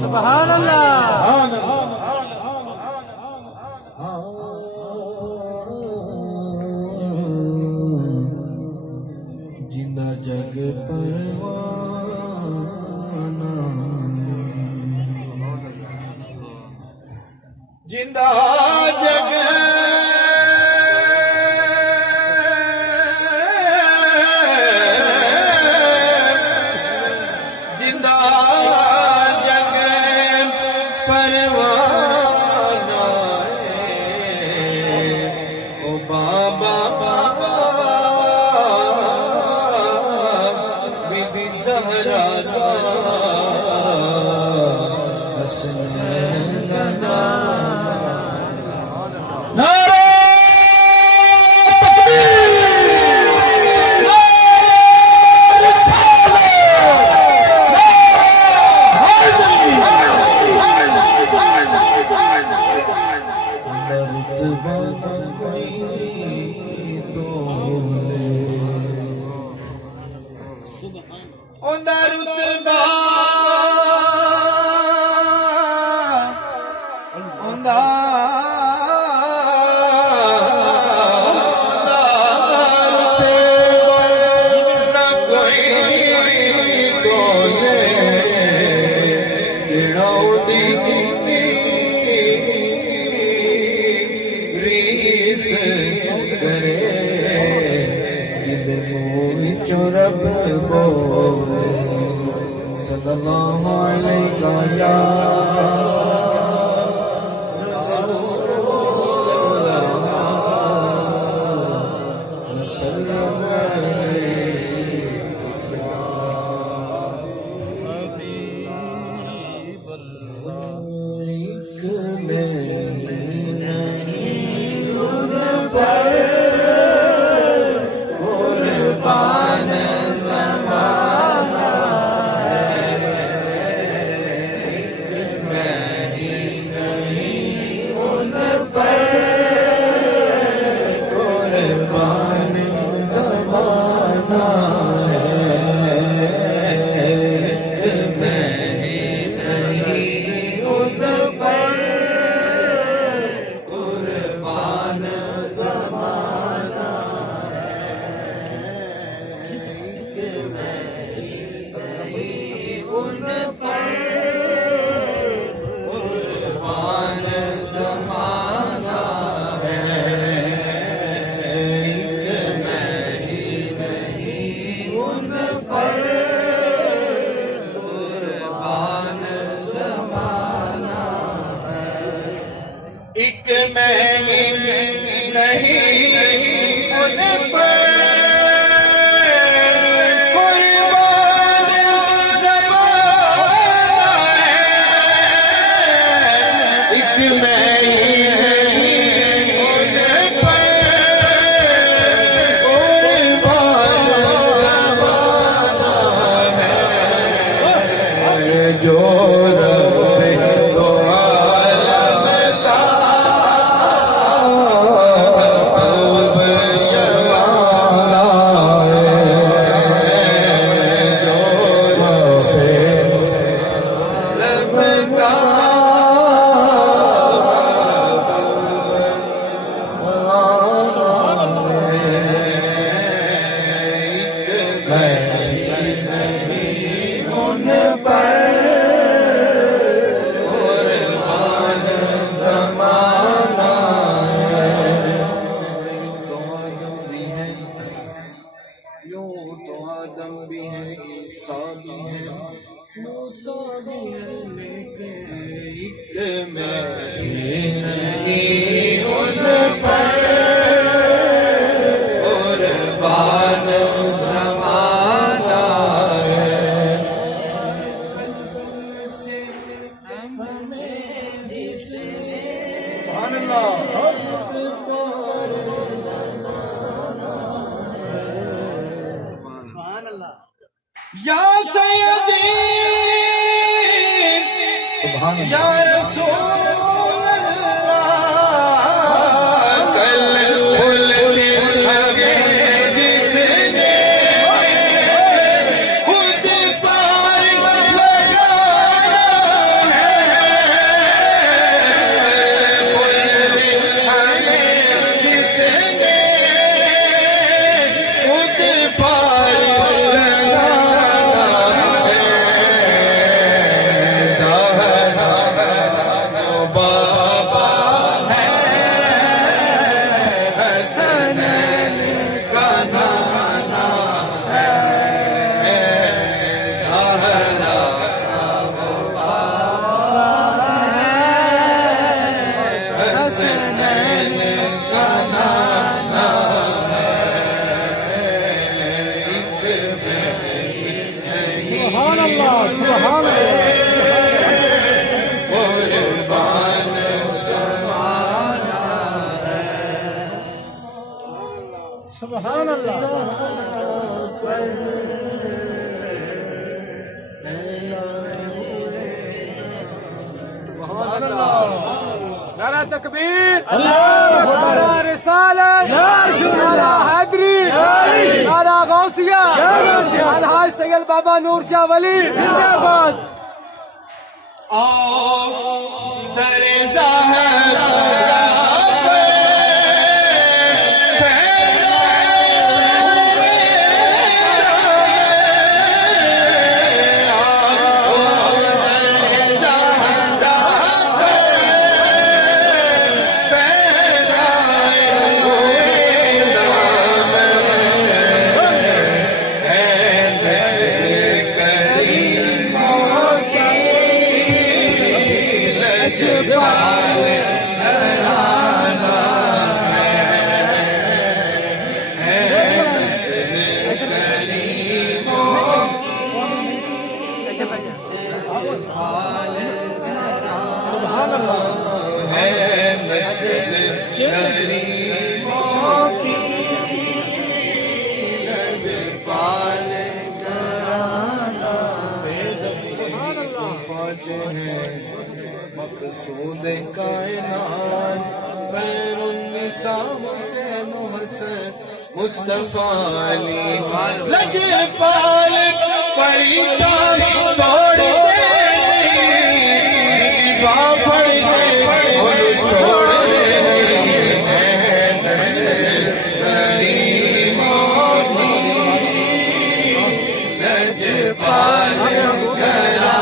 सुभान अल्लाह। जिंदा जग परवाना, जिंदा जग जिंदा जग परवाना ओ बाबा बीबी ज़हरा दा हसनैन दा नारे रुतबा न कोई तोले, ओंदा रुतबा ओंदा रुतबा न कोई तोले, केड़ा ओदी रीस करे, जिदे मुँह विचों रब बोले सल्लल्लाहु अलैका या रसूलल्लाह सल्लल्लाहु एक मैं नहीं उन पर कुर्बान ज़माना है, एक मैं नहीं उन पर कुर्बान ज़माना है, जो या सय्यदी या रसूल अल्लाह, कल फूल से हमें जिसने खुद पा अल्लाह सुभान सुभान अल्लाह नारा तकबीर, नारा रिसालत, नारा हैदरी, नारा गौसिया, अलहाज सैयद बाबा नूर शाह वली जिंदाबाद। दरे साहब मकसूद कायनात खैरुन्निसा हुसैन हसन मुस्तफा अली लगे पाल फरीदा तोड़ दे बापड़ दे और छोड़ दे नस्ल करीमों की लगे पाल करम